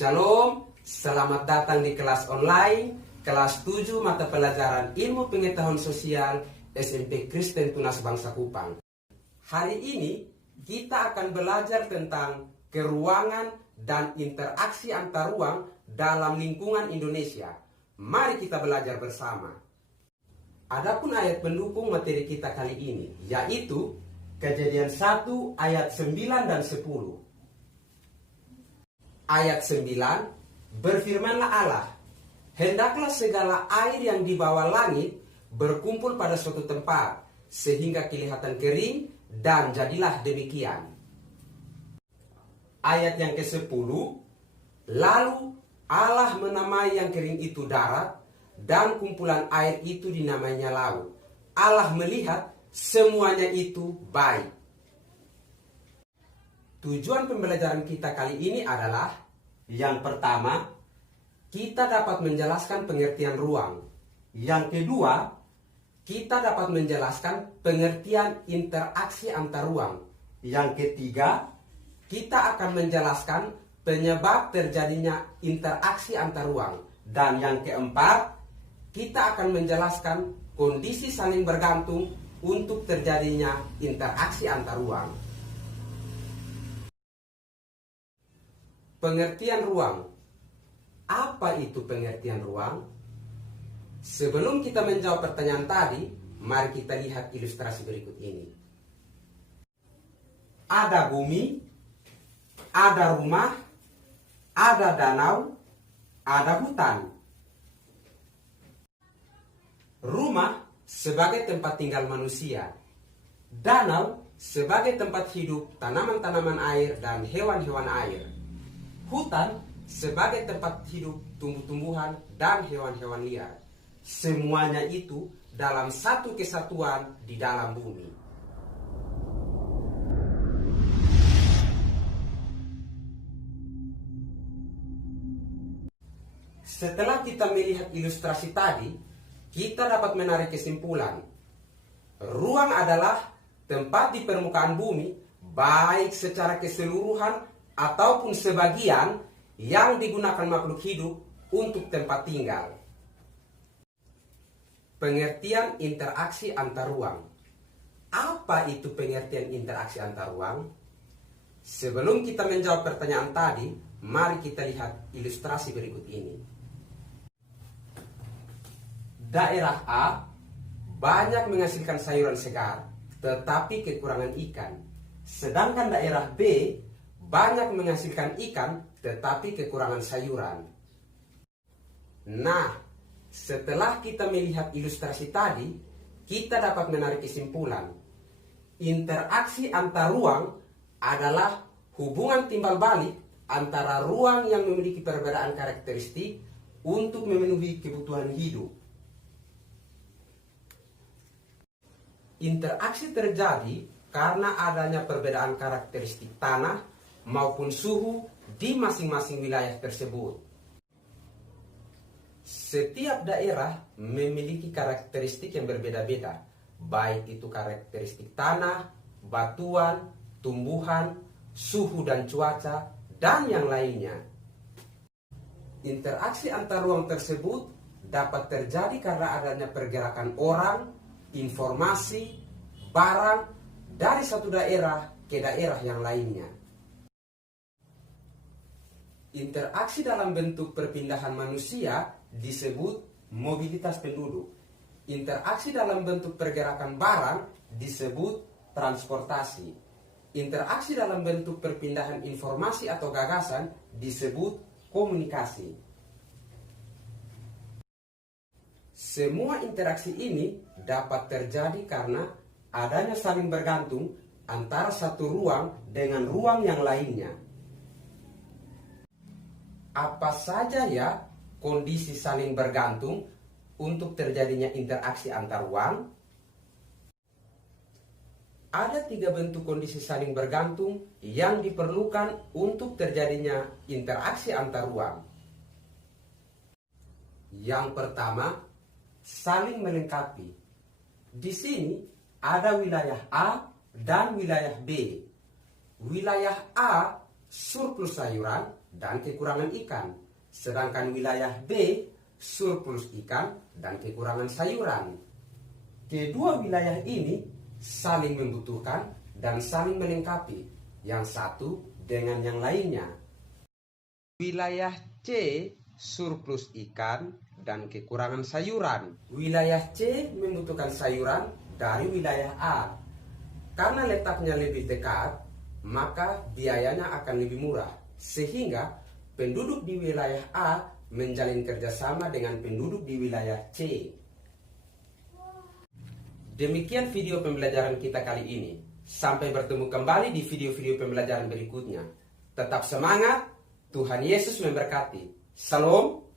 Shalom, selamat datang di kelas online, kelas 7 mata pelajaran ilmu pengetahuan sosial SMP Kristen Tunas Bangsa Kupang. Hari ini kita akan belajar tentang keruangan dan interaksi antar ruang dalam lingkungan Indonesia. Mari kita belajar bersama. Adapun ayat pendukung materi kita kali ini, yaitu Kejadian 1 ayat 9 dan 10. Ayat 9, berfirmanlah Allah, hendaklah segala air yang di bawah langit berkumpul pada suatu tempat, sehingga kelihatan kering, dan jadilah demikian. Ayat yang ke-10, lalu Allah menamai yang kering itu darat, dan kumpulan air itu dinamainya laut. Allah melihat semuanya itu baik. Tujuan pembelajaran kita kali ini adalah, yang pertama, kita dapat menjelaskan pengertian ruang. Yang kedua, kita dapat menjelaskan pengertian interaksi antar ruang. Yang ketiga, kita akan menjelaskan penyebab terjadinya interaksi antar ruang. Dan yang keempat, kita akan menjelaskan kondisi saling bergantung untuk terjadinya interaksi antar ruang. Pengertian ruang. Apa itu pengertian ruang? Sebelum kita menjawab pertanyaan tadi, mari kita lihat ilustrasi berikut ini. Ada bumi, ada rumah, ada danau, ada hutan. Rumah sebagai tempat tinggal manusia. Danau sebagai tempat hidup tanaman-tanaman air dan hewan-hewan air. Hutan sebagai tempat hidup tumbuh-tumbuhan dan hewan-hewan liar. Semuanya itu dalam satu kesatuan di dalam bumi. Setelah kita melihat ilustrasi tadi, kita dapat menarik kesimpulan. Ruang adalah tempat di permukaan bumi, baik secara keseluruhan ataupun sebagian, yang digunakan makhluk hidup untuk tempat tinggal. Pengertian interaksi antar ruang. Apa itu pengertian interaksi antar ruang? Sebelum kita menjawab pertanyaan tadi, mari kita lihat ilustrasi berikut ini. Daerah A banyak menghasilkan sayuran segar, tetapi kekurangan ikan. Sedangkan daerah B banyak menghasilkan ikan, tetapi kekurangan sayuran. Nah, setelah kita melihat ilustrasi tadi, kita dapat menarik kesimpulan. Interaksi antar ruang adalah hubungan timbal balik antara ruang yang memiliki perbedaan karakteristik untuk memenuhi kebutuhan hidup. Interaksi terjadi karena adanya perbedaan karakteristik tanah maupun suhu di masing-masing wilayah tersebut. Setiap daerah memiliki karakteristik yang berbeda-beda, baik itu karakteristik tanah, batuan, tumbuhan, suhu dan cuaca, dan yang lainnya. Interaksi antar ruang tersebut dapat terjadi karena adanya pergerakan orang, informasi, barang dari satu daerah ke daerah yang lainnya. Interaksi dalam bentuk perpindahan manusia disebut mobilitas penduduk. Interaksi dalam bentuk pergerakan barang disebut transportasi. Interaksi dalam bentuk perpindahan informasi atau gagasan disebut komunikasi. Semua interaksi ini dapat terjadi karena adanya saling bergantung antara satu ruang dengan ruang yang lainnya. Apa saja ya kondisi saling bergantung untuk terjadinya interaksi antar ruang? Ada 3 bentuk kondisi saling bergantung yang diperlukan untuk terjadinya interaksi antar ruang. Yang pertama, saling melengkapi. Di sini ada wilayah A dan wilayah B. Wilayah A surplus sayuran, dan kekurangan ikan. Sedangkan wilayah B surplus ikan dan kekurangan sayuran. Kedua wilayah ini saling membutuhkan dan saling melengkapi, yang satu dengan yang lainnya. Wilayah C surplus ikan dan kekurangan sayuran. Wilayah C membutuhkan sayuran dari wilayah A. Karena letaknya lebih dekat, maka biayanya akan lebih murah. Sehingga penduduk di wilayah A menjalin kerjasama dengan penduduk di wilayah C. Demikian video pembelajaran kita kali ini. Sampai bertemu kembali di video-video pembelajaran berikutnya. Tetap semangat, Tuhan Yesus memberkati. Salam.